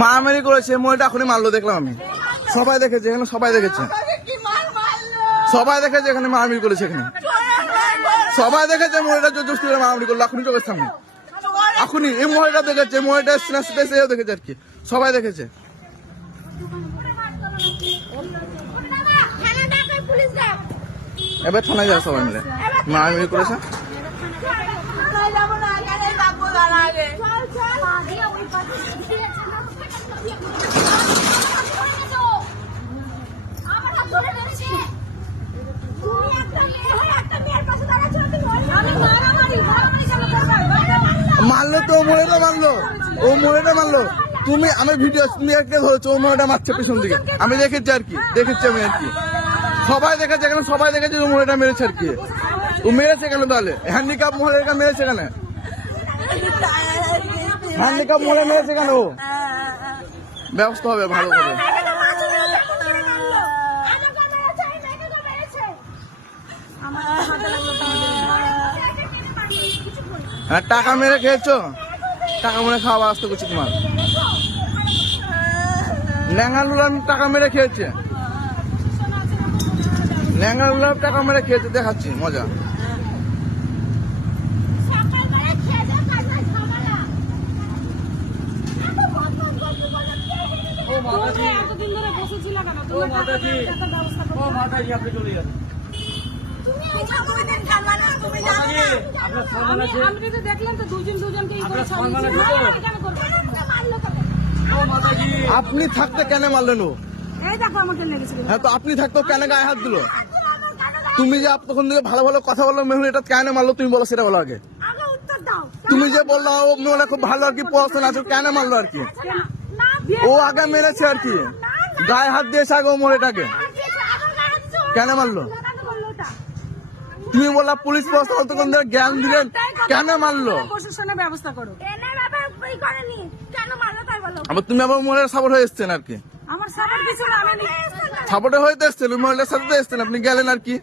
মারামারি করেছে মহিলাটা এখনই মারলো, দেখলাম আমি। সবাই দেখেছে, এখানে সবাই দেখেছে। সবাই দেখেছে, এখানে মারামারি করেছে এখানে। সবাই দেখেছে মহিলাটা জোর জোর করে মারামারি করল, এখনই চোখের সামনে। এখনই, এই মহিলাটা দেখেছে মহিলাটা স্পেসেও দেখেছে আর কি। সবাই দেখেছে। এবার থানায় যাও সবাই মিলে। মারামারি করেছে? মারলো তো মহিলাটা মারলো। ও মহিলাটা মারলো। তুমি, আমি ভিডিও, তুমি একটা ধরেছো? ও মহিলাটা মারছে পেছন দিকে। আমি দেখেছি আর কি, দেখেছি আমি আর কি। সবাই দেখেছে এখানে, সবাই দেখেছে ও মহিলাটা মেরেছে আর কি। ও মেরেছে কেন তাহলে? হ্যান্ডিক্যাপ মহিলাটা মেরেছে কেন? হ্যান্ডিক্যাপ মহিলা মেরেছে কেন? ও ব্যবস্থা হবে, ভালো করে হ্যাঁ টাকা মেরে খেয়েছো? টাকা মেরে খাওয়া আসতে করছি তোমার। ল্যাঙ্গালুলার টাকা মেরে খেয়েছে? ল্যাঙ্গালুলার টাকা মেরে খেয়েছে দেখাচ্ছি মজা। আমি তো দেখলাম তো দুজন দুজনকে আপনি থাকতে কেন মারলেন ও? এই দেখো আমাকে লেগেছিল হ্যাঁ তো আপনি থাকতো কেন গায়ে হাত দিল? তুমি যে তখন থেকে ভালো ভালো কথা বলল মেহুল এটা কেন মারলো তুমি বলো সেটা বলো আগে। আগে উত্তর দাও। তুমি যে বলল ও মেহুলা খুব ভালো আর কি পড়াশোনা আছে কেন মারলো আর কি? ও আগে মেরেছে আর কি। গায়ে হাত দিয়েছে আগে ও মরেটাকে কেন মারলো? তুমি বললা পুলিশ প্রশাসন তখন ধরে জ্ঞান দিলেন কেন মারলো? প্রশাসনের ব্যবস্থা করো। কেন মারলো? তাই বলো আবার তুমি আবার মহিলার সাপোর্ট হয়ে এসছেন আর কি। সাপোর্ট হয়ে এসছেন ওই মহিলার সাথে তো এসছেন আপনি গেলেন আর কি?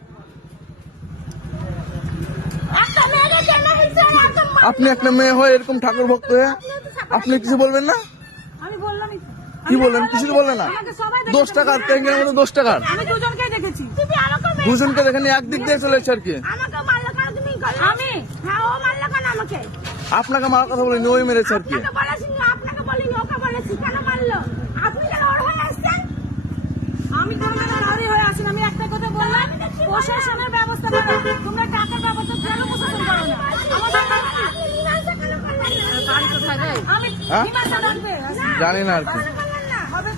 মার- আপনি একটা মেয়ে হয়ে এরকম ঠাকুর ভক্ত হয়ে আপনি কিছু বলবেন না? আমি কি বললেন? কিছু তো বললেন না। দশ টাকার ট্যাঙ্কের মধ্যে দশ টাকার? আমি দুজনকে দেখেছি। তুমি আমাকে মেরে- দুজনকে দেখেন একদিক দিয়ে চলে এসছে আর কি? আমাকে মারলো কেন তুমি আমি? হ্যাঁ ও মারলো কেন আমাকে? আপনাকে মারার কথা বলেনি ওই মেরেছে আর কি আপনাকে বলেছি না আপনাকে বলিনি ওকে বলেছি কেন মারলো আপনি কেন ওর হয়ে আসছেন আমি তোর মানে হারি হয়ে আসেন আমি একটা কথা বললাম প্রশাসনের ব্যবস্থা করো তোমরা টাকার ব্যবস্থা কেন প্রশাসন করো না? আমাদের আমি হ্যাঁ? জানি না আর কি। হবে